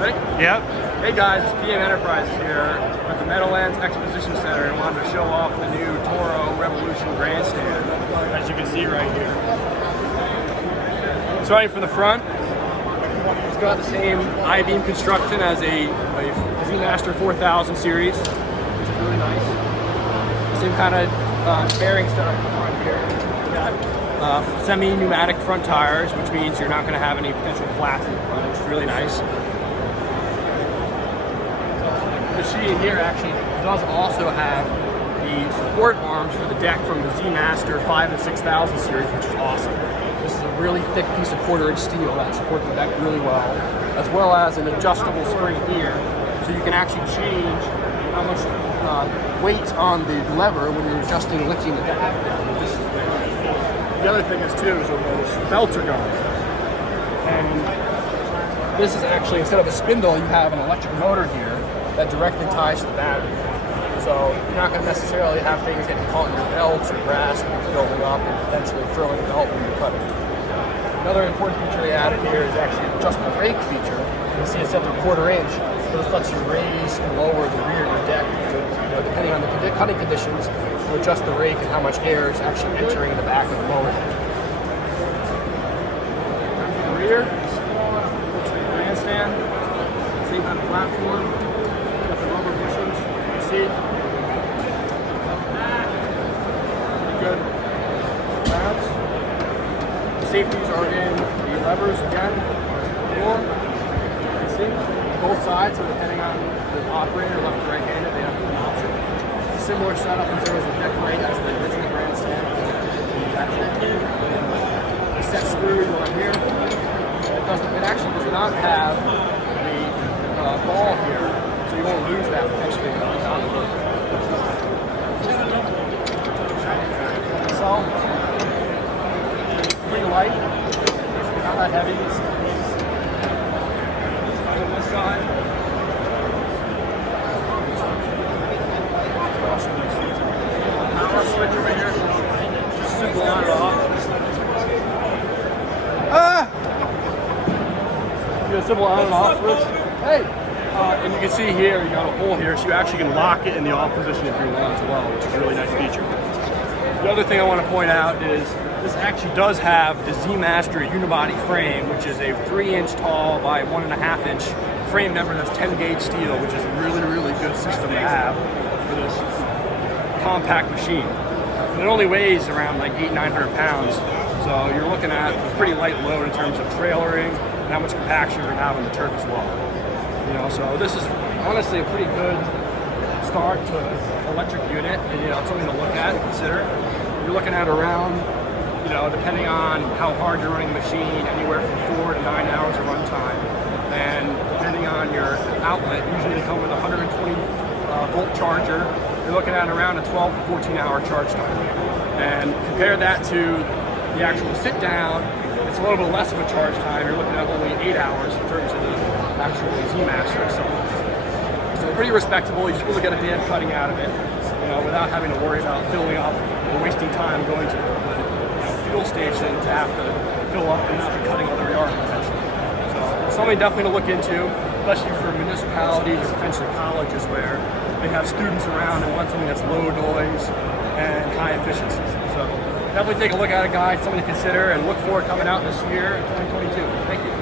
Right? Yep. Hey guys, it's PM Enterprises here at the Meadowlands Exposition Center and wanted to show off the new Toro Revolution grandstand, as you can see right here. Starting from the front, it's got the same I-beam construction as a Z-Master 4000 series, which is really nice. Same kind of bearing setup in the front here. We got semi-pneumatic front tires, which means you're not going to have any potential flats in the front, which is really nice. The machine here actually does also have the support arms for the deck from the Z-Master 5 and 6000 series, which is awesome. This is a really thick piece of 1/4-inch steel that supports the deck really well as an adjustable spring here, so you can actually change how much weight on the lever when you're adjusting and lifting the deck. The other thing is too, is those belts are gone. And this is actually, instead of a spindle, you have an electric motor here that directly ties to the battery. So you're not going to necessarily have things getting caught in your belts or grass building up and potentially throwing the belt when you're cutting. Another important feature they added here is actually an adjustable rake feature. You can see it's set to 1/4-inch. This lets you raise and lower the rear of your deck, depending on the cutting conditions, to adjust the rake and how much air is actually entering the back of the mower. The rear, grandstand, same kind of platform. Got the rubber bushings, you can see. Pretty good. Tabs. The safeties are in the levers again. Four. You can see both sides, so depending on the operator, left or right-handed, they have an option. It's a similar setup in terms of deck height as the original grandstand. The set screw you on here. It actually does not have the ball here, so you won't lose that potentially down the road. So, pretty light, not that heavy. On this side, power switch over here, just simple on or off. You got a simple on and off switch. Hey! And you can see here, you got a hole here, so you actually can lock it in the off position if you want as well, which is a really nice feature. The other thing I want to point out is this actually does have the Z-Master unibody frame, which is a 3-inch tall by 1.5-inch frame member that's 10-gauge steel, which is a really, really good system to have for this compact machine. And it only weighs around like 800-900 pounds, so you're looking at a pretty light load in terms of trailering and how much compaction you're going to have on the turf as well. So this is honestly a pretty good start to an electric unit, and it's something to look at and consider. You're looking at around, depending on how hard you're running the machine, anywhere from 4 to 9 hours of runtime. And depending on your outlet, usually they come with a 120 volt charger. You're looking at around a 12 to 14 hour charge time. And compare that to the actual sit down, it's a little bit less of a charge time. You're looking at only 8 hours in terms of the actual Z-Master itself. So pretty respectable. You just really get a damn cutting out of it, without having to worry about filling up or wasting time going to the fuel station to have to fill up and not be cutting other yard potentially. So it's something definitely to look into, especially for municipalities or potentially colleges where they have students around and want something that's low noise and high efficiency. So definitely take a look at it, guys. Something to consider and look forward coming out this year in 2022. Thank you.